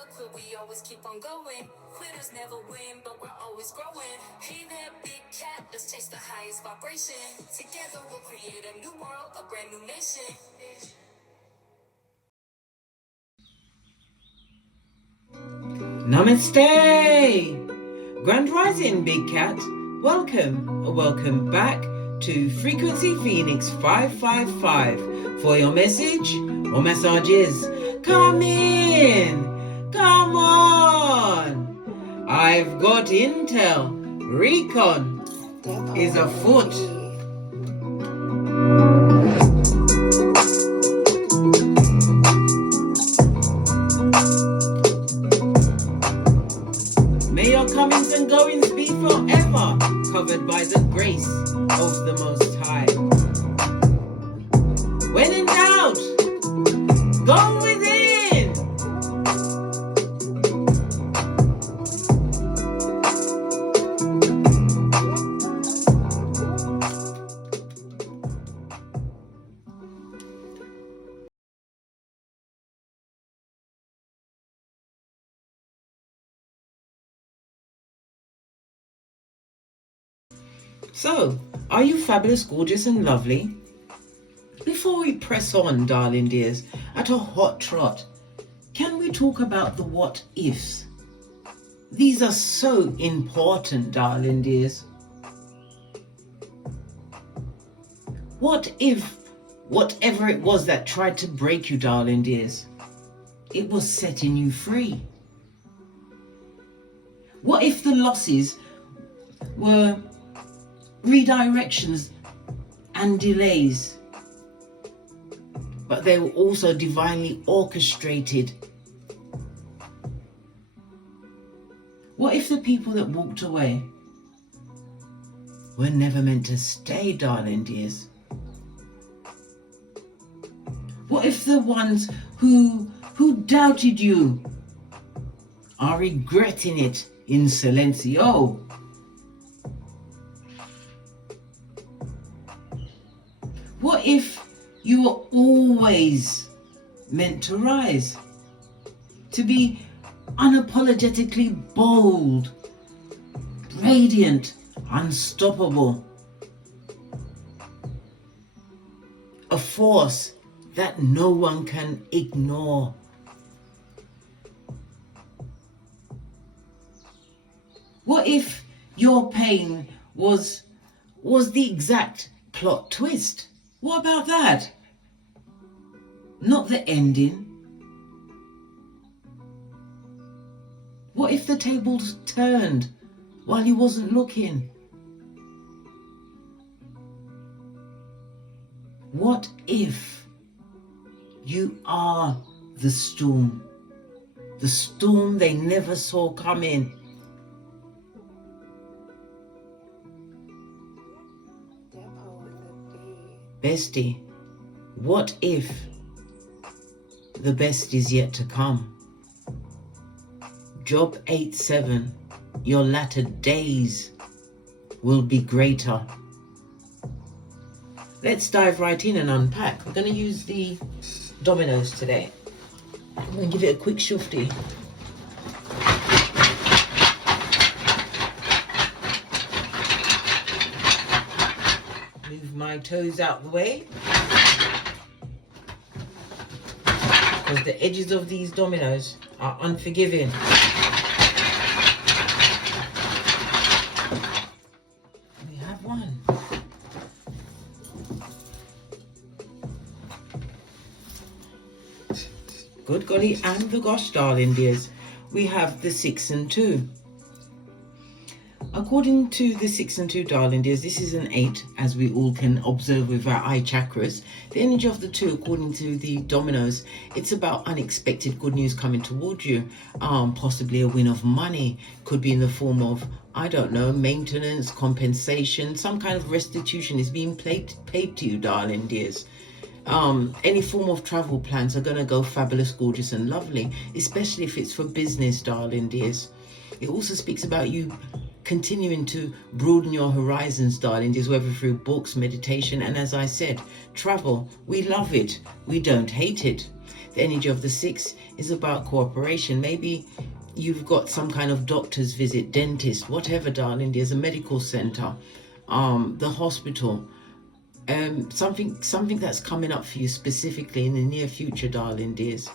never quit, we always keep on going. Quitters never win, but we're always growing. Hey there, big cat, let's chase the highest vibration. Together we'll create a new world, a brand new nation. Namaste! Grand Rising, Big Cat. Welcome back to Frequency Phoenix 555 for your message or messages. Come in! Come on! I've got intel. Recon is afoot. May your comings and goings be forever covered by the grace of the Most High. When in doubt, go within. So, are you fabulous, gorgeous and lovely? Before we press on, darling dears, at a hot trot, can we talk about the what ifs? These are so important, darling dears. What if whatever it was that tried to break you, darling dears, it was setting you free? What if the losses were redirections and delays, but they were also divinely orchestrated? What if the people that walked away were never meant to stay, darling dears? What if the ones who doubted you are regretting it in silencio? What if you were always meant to rise, to be unapologetically bold, radiant, unstoppable, a force that no one can ignore? What if your pain was the exact plot twist? What about that? Not the ending. What if the tables turned while you wasn't looking? What if you are the storm they never saw coming? Bestie, what if the best is yet to come? Job 8:7, your latter days will be greater. Let's dive right in and unpack. We're going to use the Dominoes today. I'm going to give it a quick shufty. Move my toes out the way, because the edges of these dominoes are unforgiving. We have one. Good golly and the gosh, darling dears, we have the 6 and 2. According to the 6 and 2, darling dears, this is an 8, as we all can observe with our eye chakras. The energy of the 2, according to the Dominoes, it's about unexpected good news coming towards you. Possibly a win of money, could be in the form of, I don't know, maintenance, compensation, some kind of restitution is being paid to you, darling dears. Any form of travel plans are going to go fabulous, gorgeous and lovely, especially if it's for business, darling dears. It also speaks about you continuing to broaden your horizons, darling, is whether through books, meditation, and as I said, travel. We love it. We don't hate it. The energy of the 6 is about cooperation. Maybe you've got some kind of doctor's visit, dentist, whatever, darling. There's a medical center, the hospital, something that's coming up for you specifically in the near future, darling dears.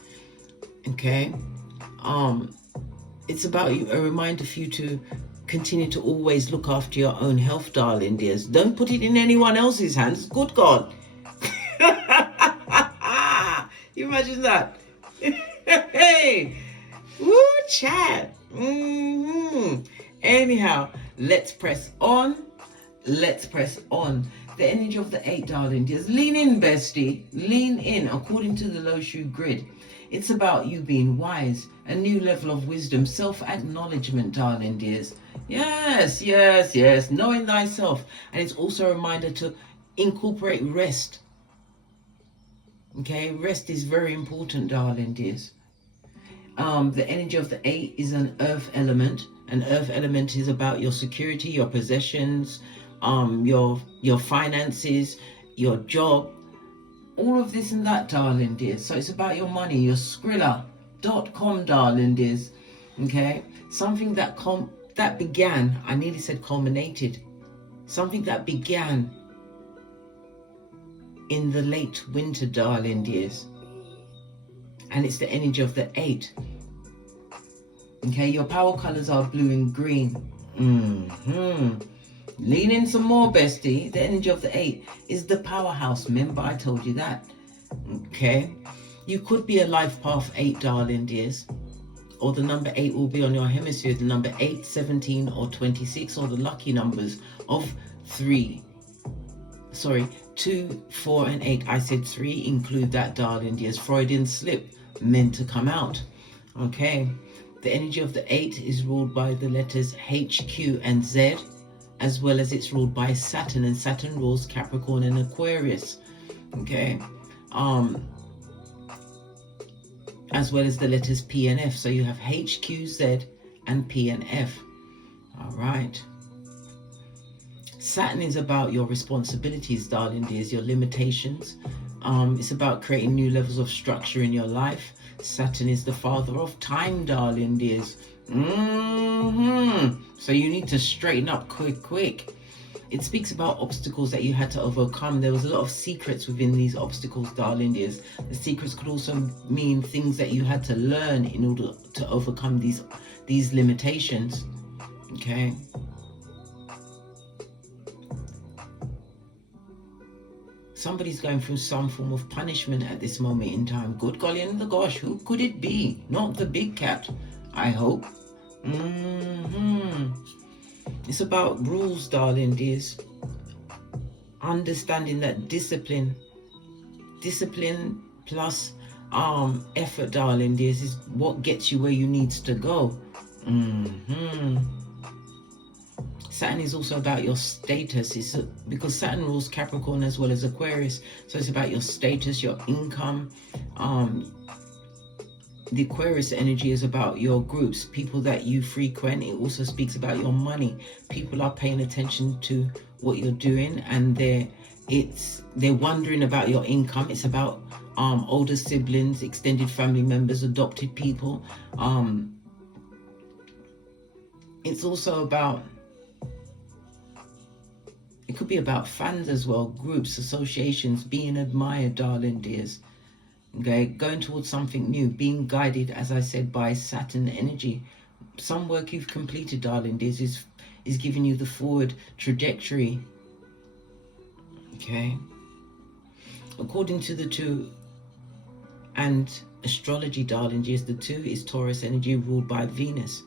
Okay, it's about you, a reminder for you to continue to always look after your own health, darling dears. Don't put it in anyone else's hands. Good God. You imagine that? Hey, woo, chat. Anyhow, let's press on. Let's press on. The energy of the 8, darling dears. Lean in, bestie. Lean in. According to the low shoe grid, it's about you being wise, a new level of wisdom, self-acknowledgement, darling dears. Yes, yes, yes. Knowing thyself. And it's also a reminder to incorporate rest. Okay, rest is very important, darling dears. The energy of the 8 is an earth element. An earth element is about your security, your possessions, your finances, your job, all of this and that, darling dears. So it's about your money, your Skrilla.com, darling dears. Okay, something that began, I nearly said culminated, something that began in the late winter, darling dears. And it's the energy of the 8. Okay, your power colors are blue and green. Lean in some more, bestie. The energy of the 8 is the powerhouse. Remember, I told you that. Okay, you could be a life path 8, darling dears. Or the number 8 will be on your hemisphere. The number 8, 17, or 26, or the lucky numbers of 2, 4, and 8. I said 3. Include that, darling dears. Freudian slip, meant to come out. Okay. The energy of the 8 is ruled by the letters H, Q, and Z, as well as it's ruled by Saturn, and Saturn rules Capricorn and Aquarius. Okay. As well as the letters P and F. So you have H, Q, Z, and P and F. All right. Saturn is about your responsibilities, darling dears, your limitations. It's about creating new levels of structure in your life. Saturn is the father of time, darling dears. So you need to straighten up quick. It speaks about obstacles that you had to overcome. There was a lot of secrets within these obstacles, darling dears. The secrets could also mean things that you had to learn in order to overcome these limitations. Okay. Somebody's going through some form of punishment at this moment in time. Good golly and the gosh, who could it be? Not the big cat, I hope. It's about rules, darling dears. Understanding that discipline plus effort, darling dears, is what gets you where you need to go. Saturn is also about your status. Because Saturn rules Capricorn as well as Aquarius. So it's about your status, your income. The Aquarius energy is about your groups, people that you frequent. It also speaks about your money. People are paying attention to what you're doing, and they're wondering about your income. It's about older siblings, extended family members, adopted people. It's also about, it could be about fans as well, groups, associations, being admired, darling dears. Okay, going towards something new, being guided, as I said, by Saturn energy. Some work you've completed, darling dears, is giving you the forward trajectory. Okay. According to the 2 and astrology, darling dears, the 2 is Taurus energy ruled by Venus.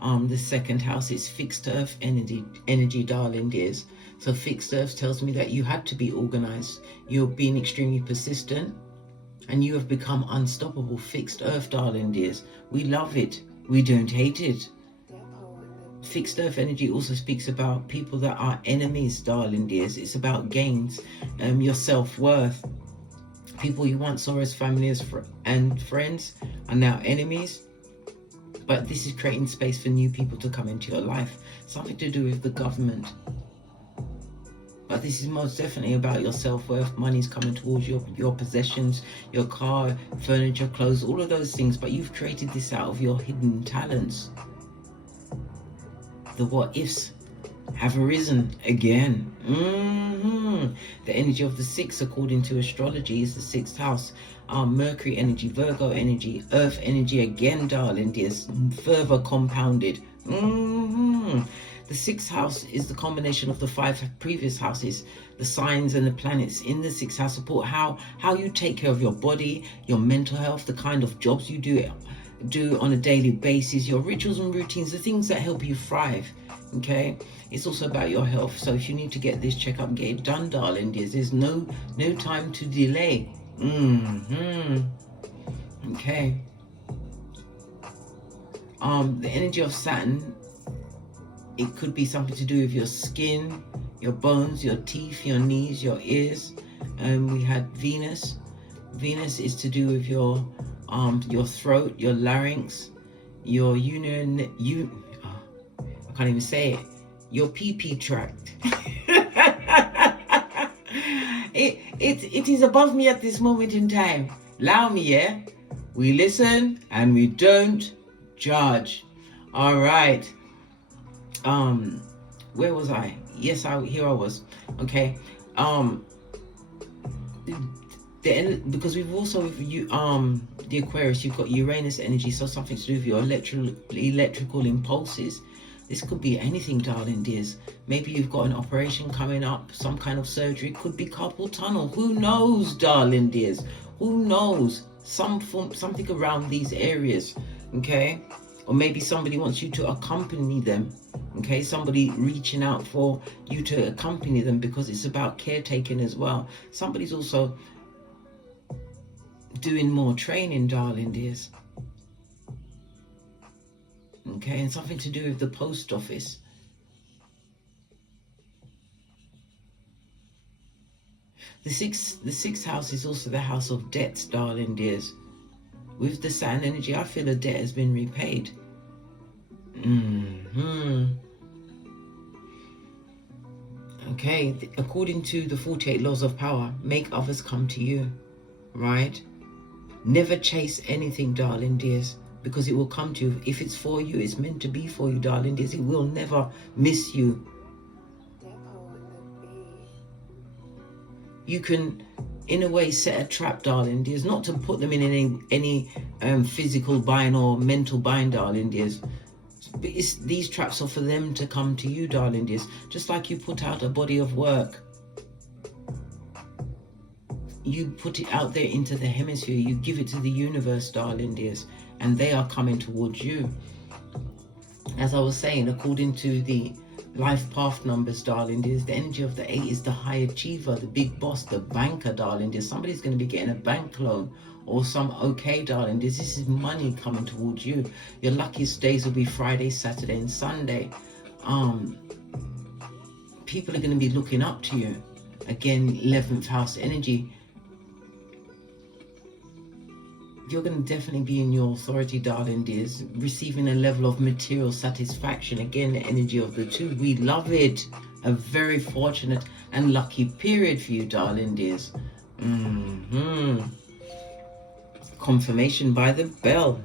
The second house is fixed earth energy, darling dears. So fixed earth tells me that you had to be organized. You're being extremely persistent, and you have become unstoppable. Fixed earth, darling dears. We love it. We don't hate it. Fixed earth energy also speaks about people that are enemies, darling dears. It's about gains, your self-worth. People you once saw as family and friends are now enemies. But this is creating space for new people to come into your life. Something to do with the government. But this is most definitely about your self-worth. Money's coming towards your possessions, your car, furniture, clothes, all of those things. But you've created this out of your hidden talents. The what-ifs have arisen again. The energy of the 6, according to astrology, is the 6th house. Mercury energy, Virgo energy, Earth energy again, darling dears, further compounded. The 6th house is the combination of the 5 previous houses. The signs and the planets in the 6th house support how you take care of your body, your mental health, the kind of jobs you do on a daily basis, your rituals and routines, the things that help you thrive. Okay, it's also about your health. So if you need to get this checkup, get it done, darling dears. There's no time to delay. Okay. The energy of Saturn, it could be something to do with your skin, your bones, your teeth, your knees, your ears. We had Venus. Venus is to do with your throat, your larynx, your I can't even say it. Your pee tract. It is above me at this moment in time. Allow me, yeah? We listen and we don't judge. All right. Where was I? Yes, here I was. Okay. Because we've also the Aquarius, you've got Uranus energy, so something to do with your electrical impulses. This could be anything, darling dears. Maybe you've got an operation coming up, some kind of surgery. Could be carpal tunnel. Who knows, darling dears? Who knows? Something around these areas, okay? Or maybe somebody wants you to accompany them, okay? Somebody reaching out for you to accompany them because it's about caretaking as well. Somebody's also doing more training, darling dears. Okay, and something to do with the post office. The sixth house is also the house of debts, darling dears. With the Saturn energy, I feel a debt has been repaid. Okay, according to the 48 laws of power, make others come to you, right? Never chase anything, darling dears, because it will come to you. If it's for you, it's meant to be for you, darling dears. It will never miss you. You can, in a way, set a trap, darling dears, not to put them in any physical bind or mental bind, darling dears. But these traps are for them to come to you, darling dears. Just like you put out a body of work. You put it out there into the hemisphere. You give it to the universe, darling dears. And they are coming towards you. As I was saying, according to the life path numbers, darling dears, the energy of the 8 is the high achiever, the big boss, the banker, darling dears. Somebody's going to be getting a bank loan or some darling dears. This is money coming towards you. Your luckiest days will be Friday, Saturday, and Sunday. People are going to be looking up to you. Again, 11th house energy. You're going to definitely be in your authority, darling dears, receiving a level of material satisfaction. Again, the energy of the 2. We love it. A very fortunate and lucky period for you, darling dears. Confirmation by the bell.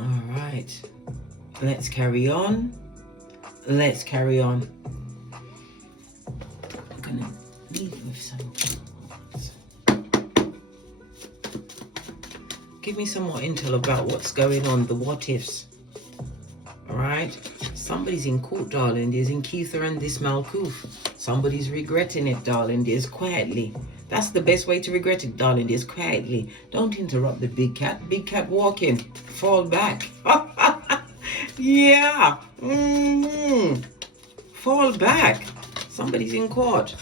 All right. Let's carry on. Let's carry on. Leave with some. Give me some more intel about what's going on, the what ifs. Alright? Somebody's in court, darling. There's in Keitha and this Malkuth. Somebody's regretting it, darling. There's quietly. That's the best way to regret it, darling. There's quietly. Don't interrupt the big cat. Big cat walking. Fall back. Yeah. Fall back. Somebody's in court.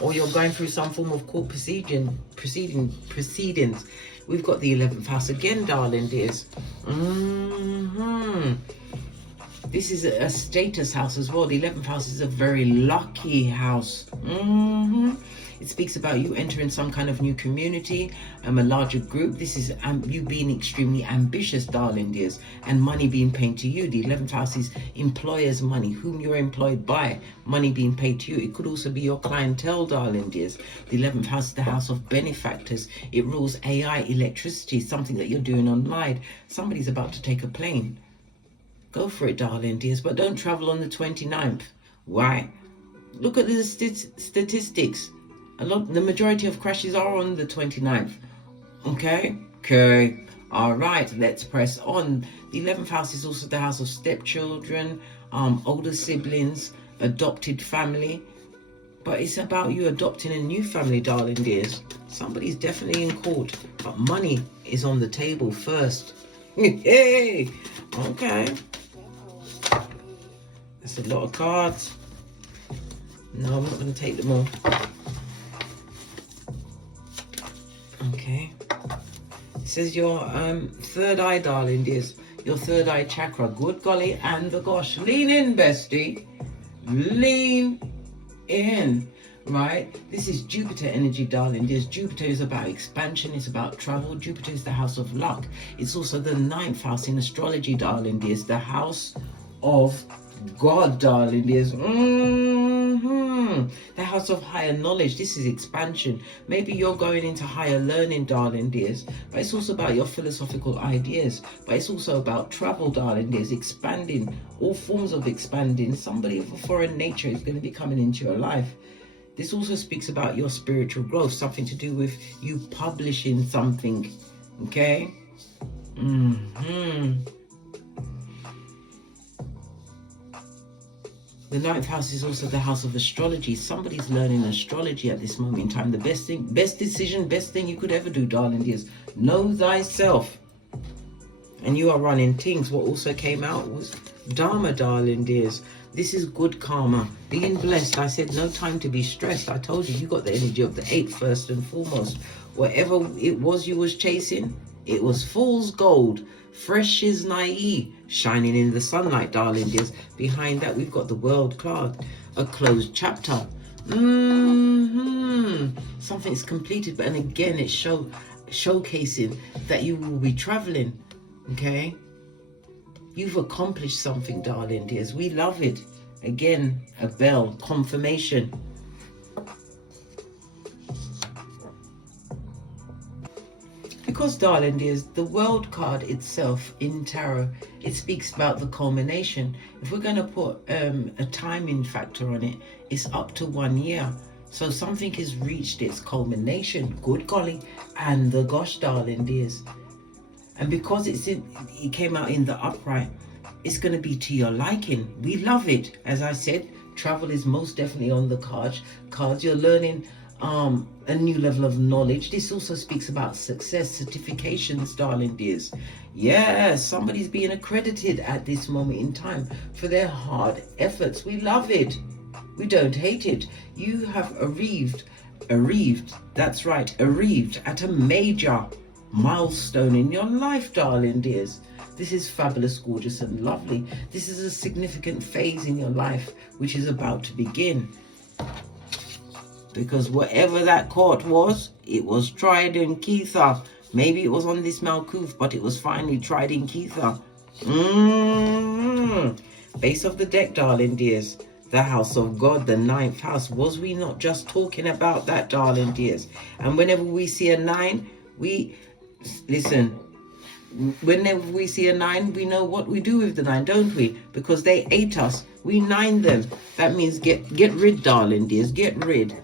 Or you're going through some form of court proceedings. We've got the 11th house again, darling dears. This is a status house as well. The 11th house is a very lucky house. It speaks about you entering some kind of new community, a larger group. This is you being extremely ambitious, darling dears, and money being paid to you. The 11th house is employers' money, whom you're employed by, money being paid to you. It could also be your clientele, darling dears. The 11th house is the house of benefactors. It rules AI, electricity, something that you're doing online. Somebody's about to take a plane. Go for it, darling dears, but don't travel on the 29th. Why? Look at the statistics. The majority of crashes are on the 29th. Okay. All right, let's press on. The 11th house is also the house of stepchildren, older siblings, adopted family. But it's about you adopting a new family, darling dears. Somebody's definitely in court, but money is on the table first. Hey, okay. That's a lot of cards. No, I'm not going to take them all. Okay. It says your third eye, darling dears. Your third eye chakra. Good golly and the gosh. Lean in, bestie. Lean in. Right? This is Jupiter energy, darling dears. Jupiter is about expansion. It's about travel. Jupiter is the house of luck. It's also the 9th house in astrology, darling dears. The house of God, darling dears. The house of higher knowledge. This is expansion. Maybe you're going into higher learning, darling dears, but it's also about your philosophical ideas. But it's also about travel, darling dears, expanding, all forms of expanding. Somebody of a foreign nature is going to be coming into your life. This also speaks about your spiritual growth, something to do with you publishing something. Okay. The 9th house is also the house of astrology. Somebody's learning astrology at this moment in time. The best thing, best decision, best thing you could ever do, darling dears. Know thyself. And you are running things. What also came out was Dharma, darling dears. This is good karma. Being blessed. I said no time to be stressed. I told you, you got the energy of the 8th first and foremost. Whatever it was you was chasing, it was fool's gold. Fresh is naive, shining in the sunlight, darling dears. Behind that, we've got the world card, a closed chapter. Something's completed, but and again, it's showcasing that you will be traveling. Okay, you've accomplished something, darling dears. We love it. Again, a bell, confirmation. Because, darling dears, the world card itself in tarot, it speaks about the culmination. If we're going to put a timing factor on it, it's up to 1 year. So something has reached its culmination. Good golly and the gosh, darling dears. And because it came out in the upright, it's going to be to your liking. We love it. As I said, travel is most definitely on the cards. You're learning a new level of knowledge. This also speaks about success, certifications, darling dears. Yes, somebody's being accredited at this moment in time for their hard efforts. We love it. We don't hate it. You have arrived, that's right, arrived at a major milestone in your life, darling dears. This is fabulous, gorgeous and lovely. This is a significant phase in your life which is about to begin. Because whatever that court was, it was tried in Ketha. Maybe it was on this Malkuth, but it was finally tried in Ketha. Base of the deck, darling dears. The house of God, the 9th house. Was we not just talking about that, darling dears? And whenever we see a 9, whenever we see a 9, we know what we do with the 9, don't we? Because they ate us. We 9 them. That means get rid, darling dears. Get rid.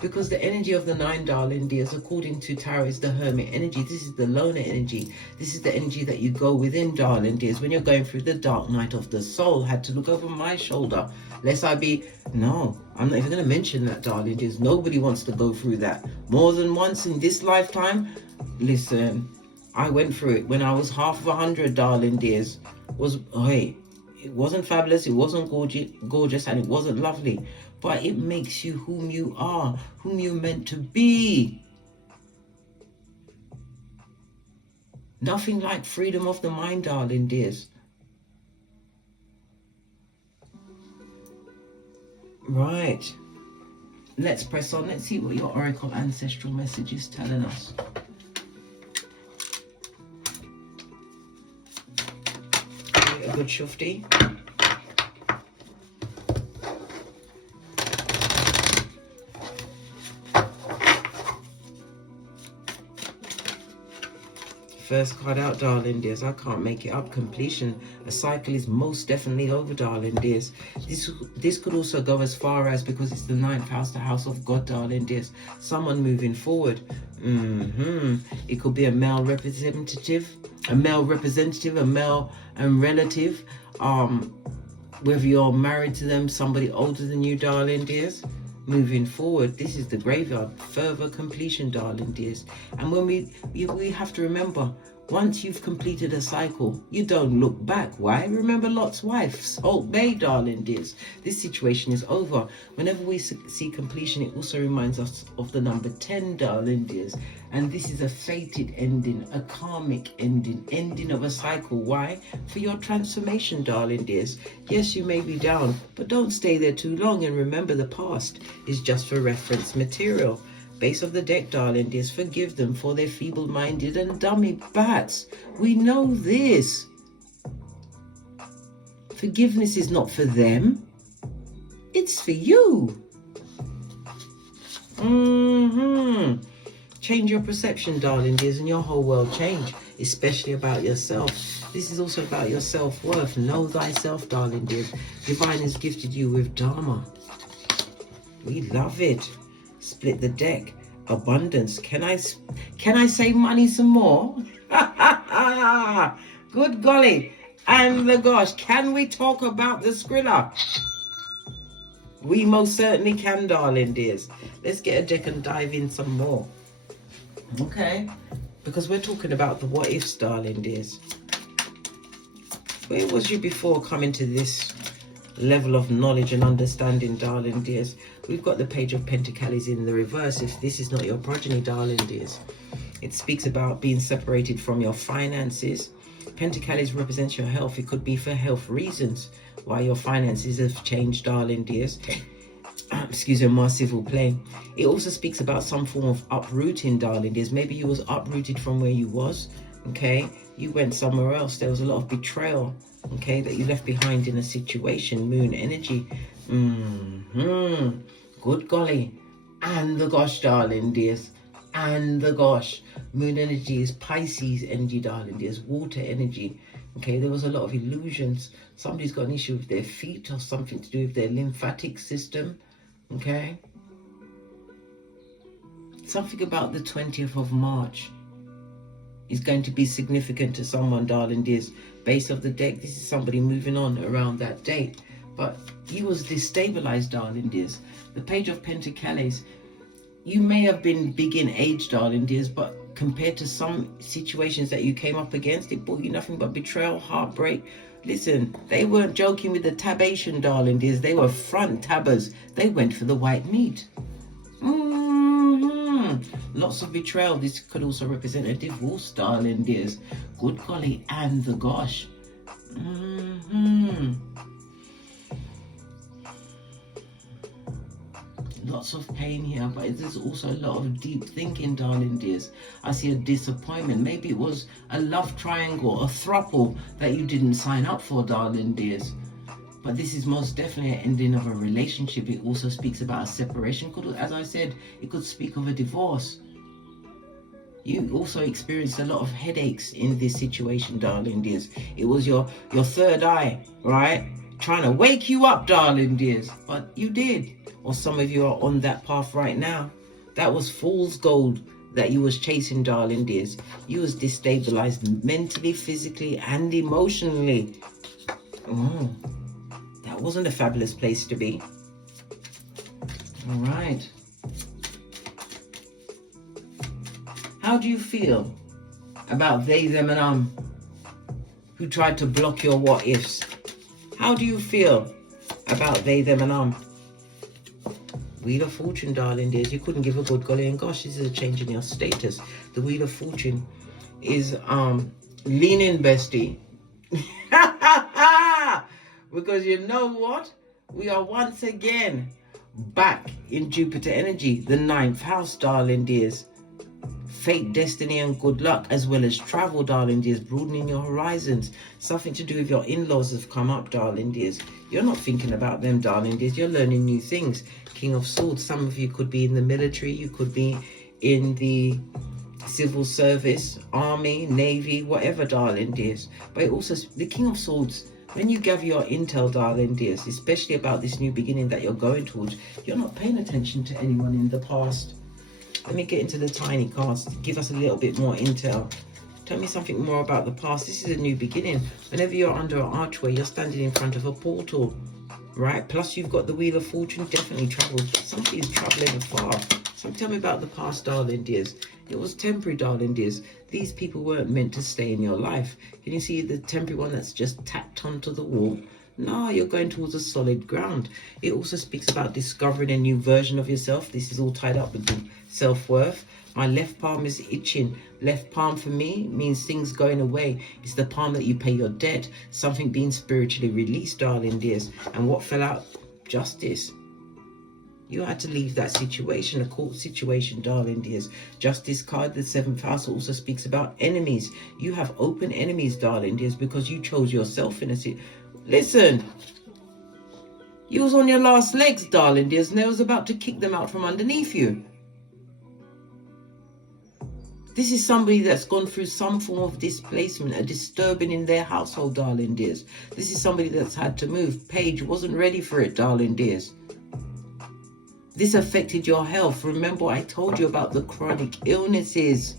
Because the energy of the 9, darling dears, according to tarot, is the hermit energy. This is the loner energy. This is the energy that you go within, darling dears, when you're going through the dark night of the soul. Had to look over my shoulder lest I be... No, I'm not even going to mention that, darling dears. Nobody wants to go through that more than once in this lifetime. Listen, I went through it when I was half of 100, darling dears. It wasn't fabulous, it wasn't gorgeous, and it wasn't lovely. But it makes you whom you are, whom you're meant to be. Nothing like freedom of the mind, darling dears. Right. Let's press on. Let's see what your oracle ancestral message is telling us. A good shufti. First card out, darling dears. I can't make it up. Completion. A cycle is most definitely over, darling dears. This could also go as far as, because it's the 9th house, the house of God, darling dears. Someone moving forward. It could be a male representative, a male and relative. Whether you're married to them, somebody older than you, darling dears. Moving forward, this is the graveyard. Further completion, darling dears. And when we have to remember, once you've completed a cycle, you don't look back. Why? Remember Lot's wife, Salt Bay, darling dears. This situation is over. Whenever we see completion, it also reminds us of the number 10, darling dears. And this is a fated ending, a karmic ending of a cycle. Why? For your transformation, darling dears. Yes, you may be down, but don't stay there too long. And remember, the past is just for reference material. Base of the deck, darling dears. Forgive them for their feeble-minded and dummy bats. We know this. Forgiveness is not for them. It's for you. Change your perception, darling dears, and your whole world change, especially about yourself. This is also about your self-worth. Know thyself, darling dears. Divine has gifted you with Dharma. We love it. Split the deck. Abundance. Can I say money some more? Good golly. And the gosh, can we talk about the Skrilla? We most certainly can, darling dears. Let's get a deck and dive in some more. Okay, because we're talking about the what ifs, darling dears. Where was you before coming to this level of knowledge and understanding, darling dears? We've got the Page of Pentacles in the reverse. If this is not your progeny, darling dears, it speaks about being separated from your finances. Pentacles represents your health. It could be for health reasons why your finances have changed, darling dears. Excuse me, more civil plane. It also speaks about some form of uprooting, darling dears. Maybe you was uprooted from where you was, okay? You went somewhere else. There was a lot of betrayal, okay, that you left behind in a situation. Moon energy. Good golly. And the gosh, darling dears. And the gosh. Moon energy is Pisces energy, darling dears. Water energy. Okay, there was a lot of illusions. Somebody's got an issue with their feet or something to do with their lymphatic system. Okay, something about the 20th of March is going to be significant to someone, darling dears. Base of the deck, this is somebody moving on around that date, but you was destabilized, darling dears. The Page of Pentacles, you may have been big in age, darling dears, but compared to some situations that you came up against, it brought you nothing but betrayal, heartbreak. Listen, they weren't joking with the tabation, darling dears. They were front tabbers. They went for the white meat. Lots of betrayal. This could also represent a divorce, darling dears. Good golly, and the gosh. Lots of pain here, but there's also a lot of deep thinking, darling dears. I see a disappointment. Maybe it was a love triangle, a throuple that you didn't sign up for, darling dears. But this is most definitely an ending of a relationship. It also speaks about a separation. As I said, it could speak of a divorce. You also experienced a lot of headaches in this situation, darling dears. It was your third eye, right? Trying to wake you up, darling dears. But you did. Or some of you are on that path right now. That was fool's gold that you was chasing, darling dears. You was destabilized mentally, physically, and emotionally. That wasn't a fabulous place to be. All right. How do you feel about they, them, and who tried to block your what ifs? How do you feel about they, them, and Wheel of Fortune, darling dears. You couldn't give a good golly and gosh, this is a change in your status. The Wheel of Fortune is leaning, bestie. Because you know what? We are once again back in Jupiter energy, the 9th house, darling dears. Fate, destiny, and good luck, as well as travel, darling dears, broadening your horizons. Something to do with your in-laws have come up, darling dears. You're not thinking about them, darling dears. You're learning new things. King of Swords. Some of you could be in the military. You could be in the civil service, army, navy, whatever, darling dears. But also, the King of Swords, when you gather your intel, darling dears, especially about this new beginning that you're going towards, you're not paying attention to anyone in the past. Let me get into the tiny cards. Give us a little bit more intel. Tell me something more about the past. This is a new beginning. Whenever you're under an archway, you're standing in front of a portal, right? Plus, you've got the Wheel of Fortune. Definitely travel. Somebody is traveling afar. So tell me about the past, darling dears. It was temporary, darling dears. These people weren't meant to stay in your life. Can you see the temporary one that's just tacked onto the wall? No, you're going towards a solid ground. It also speaks about discovering a new version of yourself. This is all tied up with the self-worth. My left palm is itching. Left palm for me means things going away. It's the palm that you pay your debt. Something being spiritually released, darling dears. And what fell out? Justice. You had to leave that situation, a court situation, darling dears. Justice card, the 7th house, also speaks about enemies. You have open enemies, darling dears, because you chose yourself in a situation. Listen, you was on your last legs, darling dears, and they was about to kick them out from underneath you. This is somebody that's gone through some form of displacement, a disturbing in their household, darling dears. This is somebody that's had to move. Page wasn't ready for it, darling dears. This affected your health. Remember, I told you about the chronic illnesses.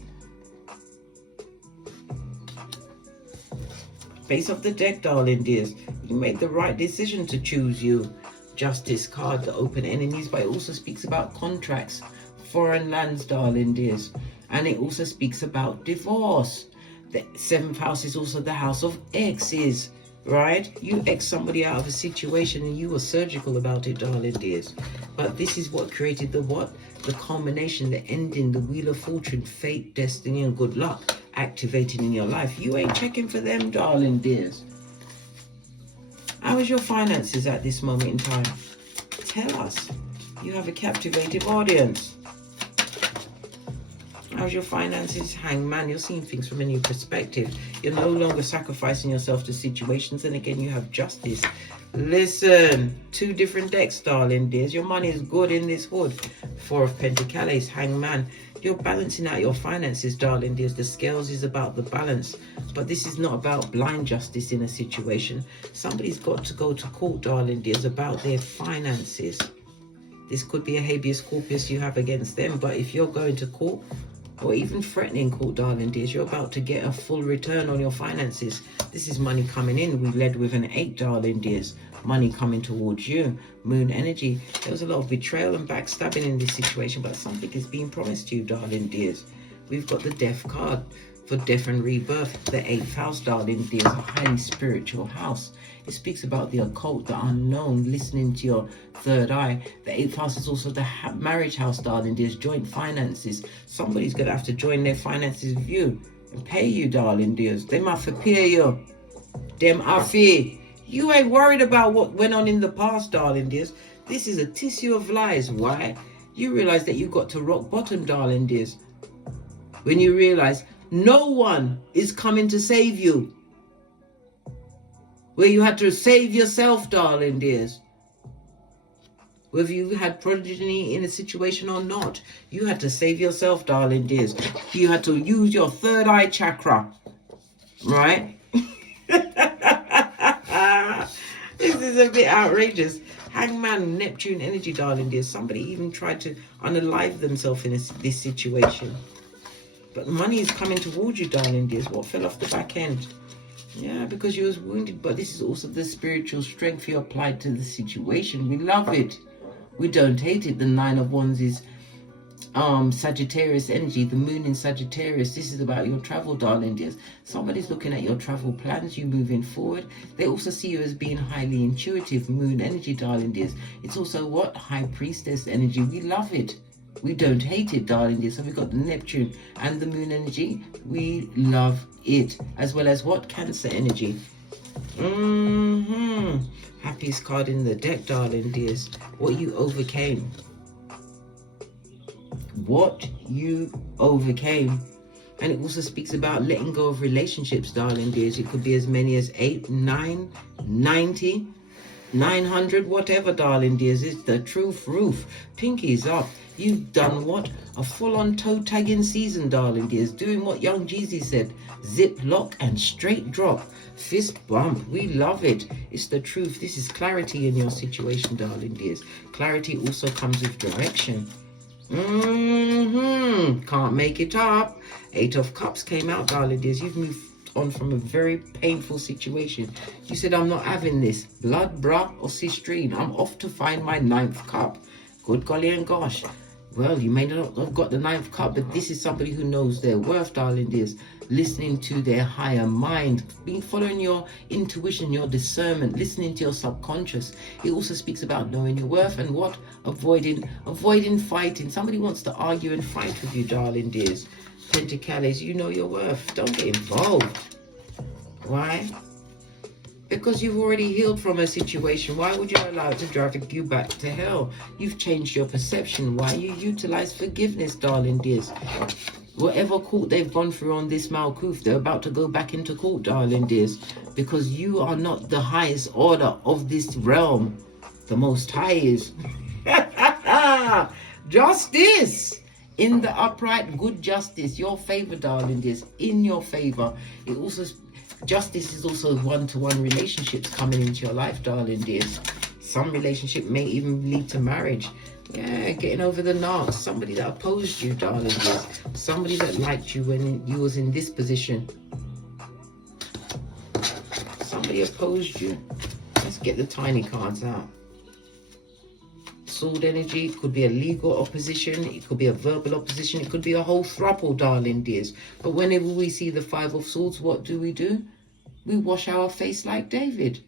Face of the deck, darling dears. You made the right decision to choose you. Justice card, the open enemies, but it also speaks about contracts, foreign lands, darling dears. And it also speaks about divorce. The 7th house is also the house of exes, right? You ex somebody out of a situation and you were surgical about it, darling dears. But this is what created the what? The culmination, the ending, the Wheel of Fortune, fate, destiny, and good luck activating in your life. You ain't checking for them, darling dears. How is your finances at this moment in time? Tell us. You have a captivative audience. How's your finances? Hangman, you're seeing things from a new perspective. You're no longer sacrificing yourself to situations. And again, you have justice. Listen, 2 different decks, darling dears. Your money is good in this hood. 4 of Pentacles, Hangman. You're balancing out your finances, darling dears. The scales is about the balance. But this is not about blind justice in a situation. Somebody's got to go to court, darling dears, about their finances. This could be a habeas corpus you have against them. But if you're going to court, or even threatening court, darling dears, you're about to get a full return on your finances. This is money coming in. We led with an 8, darling dears. Money coming towards you. Moon energy. There was a lot of betrayal and backstabbing in this situation, but something is being promised to you, darling dears. We've got the Death card for death and rebirth. The 8th house, darling dears, a highly spiritual house. It speaks about the occult, the unknown, listening to your 3rd eye. The 8th house is also the marriage house, darling dears, joint finances. Somebody's going to have to join their finances with you and pay you, darling dears. They might pay you. Them afi. You ain't worried about what went on in the past, darling dears. This is a tissue of lies. Why? You realize that you got to rock bottom, darling dears. When you realize no one is coming to save you. Where you had to save yourself, darling dears. Whether you had progeny in a situation or not, you had to save yourself, darling dears. You had to use your 3rd eye chakra, right? This is a bit outrageous. Hangman, Neptune energy, darling dears. Somebody even tried to unalive themselves in this situation. But money is coming towards you, darling dears. What fell off the back end? Yeah, because you was wounded. But this is also the spiritual strength you applied to the situation. We love it. We don't hate it. The 9 of Wands is Sagittarius energy, the moon in Sagittarius. This is about your travel, darling dears. Somebody's looking at your travel plans, you moving forward. They also see you as being highly intuitive, moon energy, darling dears. It's also what? High priestess energy. We love it. We don't hate it, darling dears. So we've got the Neptune and the moon energy. We love it. As well as what? Cancer energy. Happy Peace card in the deck, darling dears. What you overcame. What you overcame. And it also speaks about letting go of relationships, darling dears. It could be as many as 8, 9, 90, 900, whatever, darling dears. It's the truth roof. Pinkies up. You've done what? A full-on toe tagging season, darling dears. Doing what young Jeezy said. Zip, lock, and straight drop. Fist bump. We love it. It's the truth. This is clarity in your situation, darling dears. Clarity also comes with direction. Can't make it up. 8 of Cups came out, darling dears. You've moved on from a very painful situation. You said, I'm not having this. Blood, bruh, or cistrine. I'm off to find my 9th cup. Good golly and gosh. Well, you may not have got the 9th cup, but this is somebody who knows their worth, darling dears. Listening to their higher mind, following your intuition, your discernment, listening to your subconscious. It also speaks about knowing your worth and what? Avoiding fighting. Somebody wants to argue and fight with you, darling dears. Pentacles, you know your worth. Don't get involved. Why? Because you've already healed from a situation. Why would you allow it to drag you back to hell? You've changed your perception. Why you utilize forgiveness, darling dears? Whatever court they've gone through on this Malkuth, they're about to go back into court, darling dears. Because you are not the highest order of this realm. The Most High is. Justice! In the upright, good justice. Your favor, darling dears. In your favor. It also... Justice is also one-to-one relationships coming into your life, darling dears. Some relationship may even lead to marriage. Yeah, getting over the knocks. Somebody that opposed you, darling dears. Somebody that liked you when you was in this position. Somebody opposed you. Let's get the tiny cards out. Sword energy. It could be a legal opposition. It could be a verbal opposition. It could be a whole throuple, darling dears. But whenever we see the 5 of Swords, what do? We wash our face like David.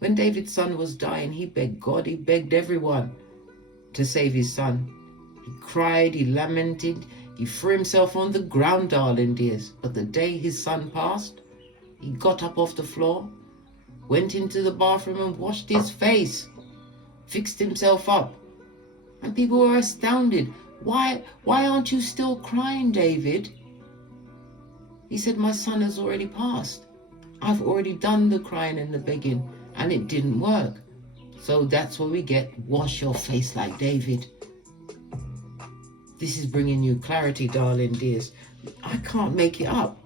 When David's son was dying, he begged God, he begged everyone to save his son. He cried, he lamented, he threw himself on the ground, darling dears. But the day his son passed, he got up off the floor, went into the bathroom and washed his face, fixed himself up. And people were astounded. Why aren't you still crying, David? He said, my son has already passed. I've already done the crying and the begging, and it didn't work. So that's what we get. Wash your face like David. This is bringing you clarity, darling dears. I can't make it up.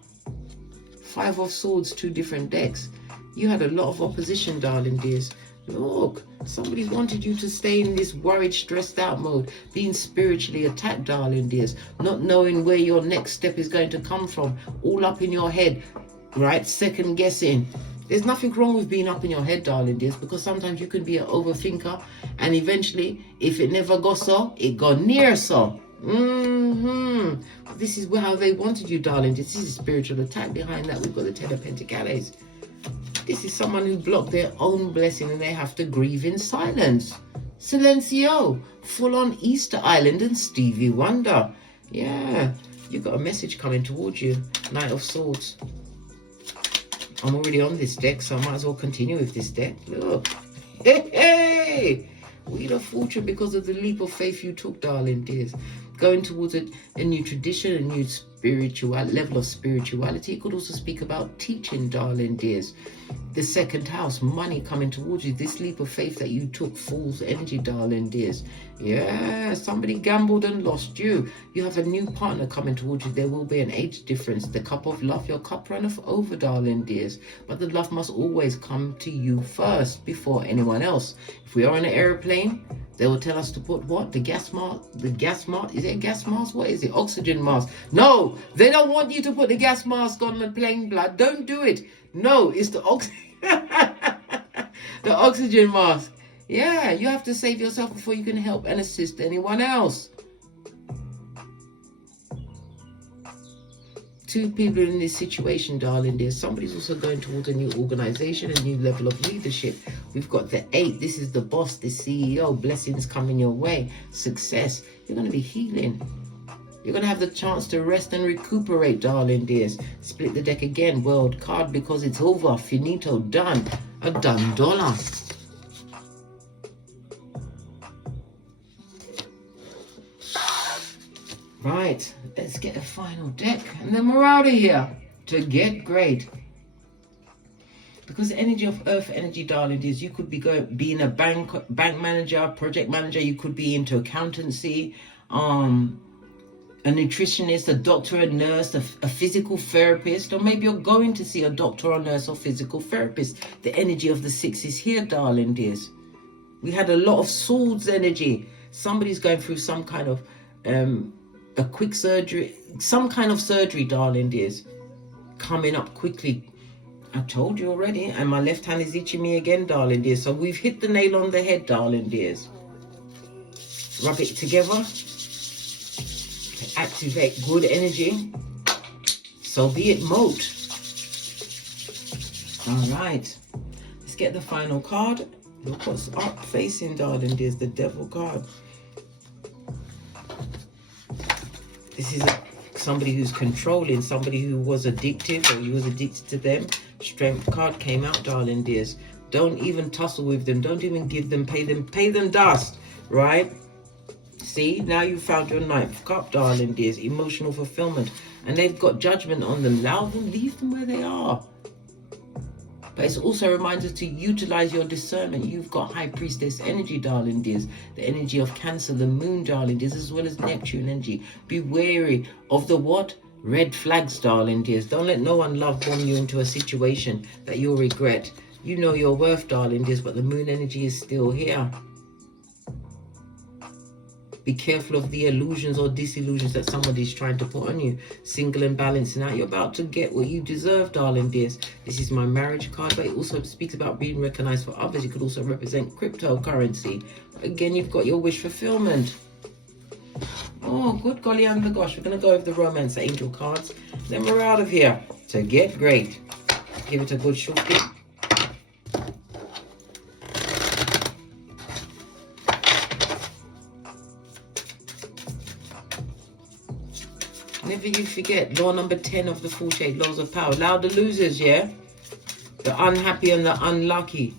5 of Swords, 2 different decks. You had a lot of opposition, darling dears. Look, somebody wanted you to stay in this worried, stressed out mode, being spiritually attacked, darling dears, not knowing where your next step is going to come from, all up in your head, right? Second guessing. There's nothing wrong with being up in your head, darling dears, because sometimes you can be an overthinker, and eventually, if it never got so, it got near so. This is how they wanted you, darling. This is a spiritual attack. Behind that, we've got the 10 of Pentacles. This is someone who blocked their own blessing and they have to grieve in silence. Silencio, full on Easter Island and Stevie Wonder. Yeah, you got a message coming towards you. Knight of Swords. I'm already on this deck, so I might as well continue with this deck. Look. Hey! Wheel of Fortune, because of the leap of faith you took, darling dears. Going towards a new tradition, a new level of spirituality. It could also speak about teaching, darling dears. The 2nd house, money coming towards you. This leap of faith that you took, Fool's energy, darling dears. Yeah, somebody gambled and lost you. You have a new partner coming towards you. There will be an age difference. The cup of love, your cup runneth over, darling dears. But the love must always come to you first before anyone else. If we are on an airplane, they will tell us to put what? The gas mask? Is it a gas mask? What is it? Oxygen mask. No, they don't want you to put the gas mask on the plane, blood. Don't do it. No, it's the the oxygen mask. Yeah, you have to save yourself before you can help and assist anyone else. 2 people in this situation, darling dear. Somebody's also going towards a new organization, a new level of leadership. We've got the 8. This is the boss, the CEO. Blessings coming your way. Success. You're going to be healing. You're going to have the chance to rest and recuperate, darling dears. Split the deck again. World card, because it's over. Finito. Done. A done dollar. Right, let's get a final deck and then we're out of here. To get great. Because the energy of earth energy, darling, is you could be being a bank manager, project manager, you could be into accountancy, a nutritionist, a doctor, a nurse, a physical therapist, or maybe you're going to see a doctor or nurse or physical therapist. The energy of the 6 is here, darling dears. We had a lot of swords energy. Somebody's going through some kind of a quick surgery, some kind of surgery, darling dears, coming up quickly. I told you already, and my left hand is itching me again, darling dears. So we've hit the nail on the head, darling dears. Rub it together. Activate good energy. So be it, moat. All right. Let's get the final card. Look what's up facing, darling dears. The devil card. This is somebody who's controlling, somebody who was addictive or you was addicted to them. Strength card came out, darling dears. Don't even tussle with them. Don't even give them, pay them dust, right? See, now you found your 9th cup, darling dears. Emotional fulfillment. And they've got judgment on them. Allow them, leave them where they are. But it's also a reminder to utilize your discernment. You've got High Priestess energy, darling dears. The energy of Cancer, the moon, darling dears, as well as Neptune energy. Be wary of the what? Red flags, darling dears. Don't let no one love bomb you into a situation that you'll regret. You know your worth, darling dears, but the moon energy is still here. Be careful of the illusions or disillusions that somebody's trying to put on you. Single and balancing out. You're about to get what you deserve, darling dears. This is my marriage card, but it also speaks about being recognized for others. It could also represent cryptocurrency. Again, you've got your wish fulfillment. Oh, good golly and the gosh. We're going to go over the romance angel cards. Then we're out of here. To get great. Give it a good shuffle. Never you forget, law number 10 of the 48 laws of power. Allow the losers, yeah? The unhappy and the unlucky.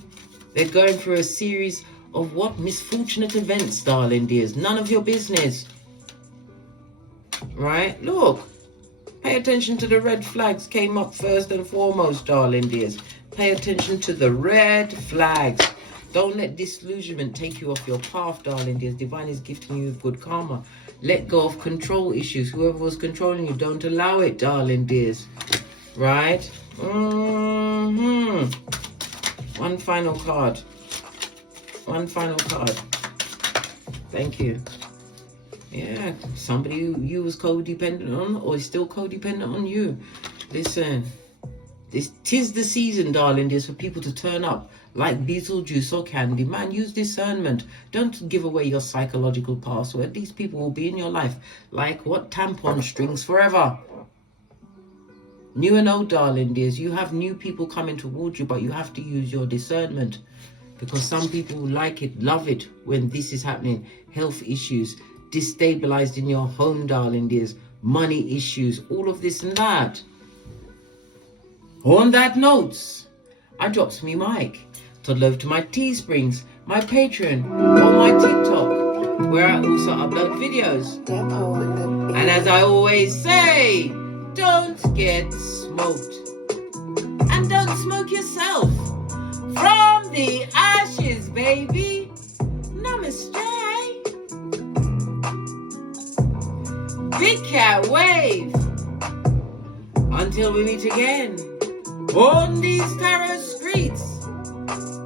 They're going through a series of what? Misfortunate events, darling dears. None of your business. Right? Look. Pay attention to the red flags. Came up first and foremost, darling dears. Pay attention to the red flags. Don't let disillusionment take you off your path, darling dears. Divine is gifting you with good karma. Let go of control issues. Whoever was controlling you, don't allow it, darling dears. Right? One final card. One final card. Thank you. Yeah, somebody you was codependent on or is still codependent on you. Listen, tis the season, darling dears, for people to turn up like Beetlejuice or Candyman. Use discernment. Don't give away your psychological password. These people will be in your life like what? Tampon strings forever. New and old, darling dears. You have new people coming towards you, but you have to use your discernment. Because some people like it, love it when this is happening. Health issues, destabilized in your home, darling dears. Money issues, all of this and that. On that note, I drops me mic. Toddle over to my Teesprings, my Patreon, or my TikTok, where I also upload videos. And as I always say, don't get smoked. And don't smoke yourself. From the ashes, baby. Namaste. Big cat wave. Until we meet again on these tarot streets.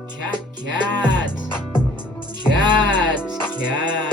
Cat, cat, cat, cat.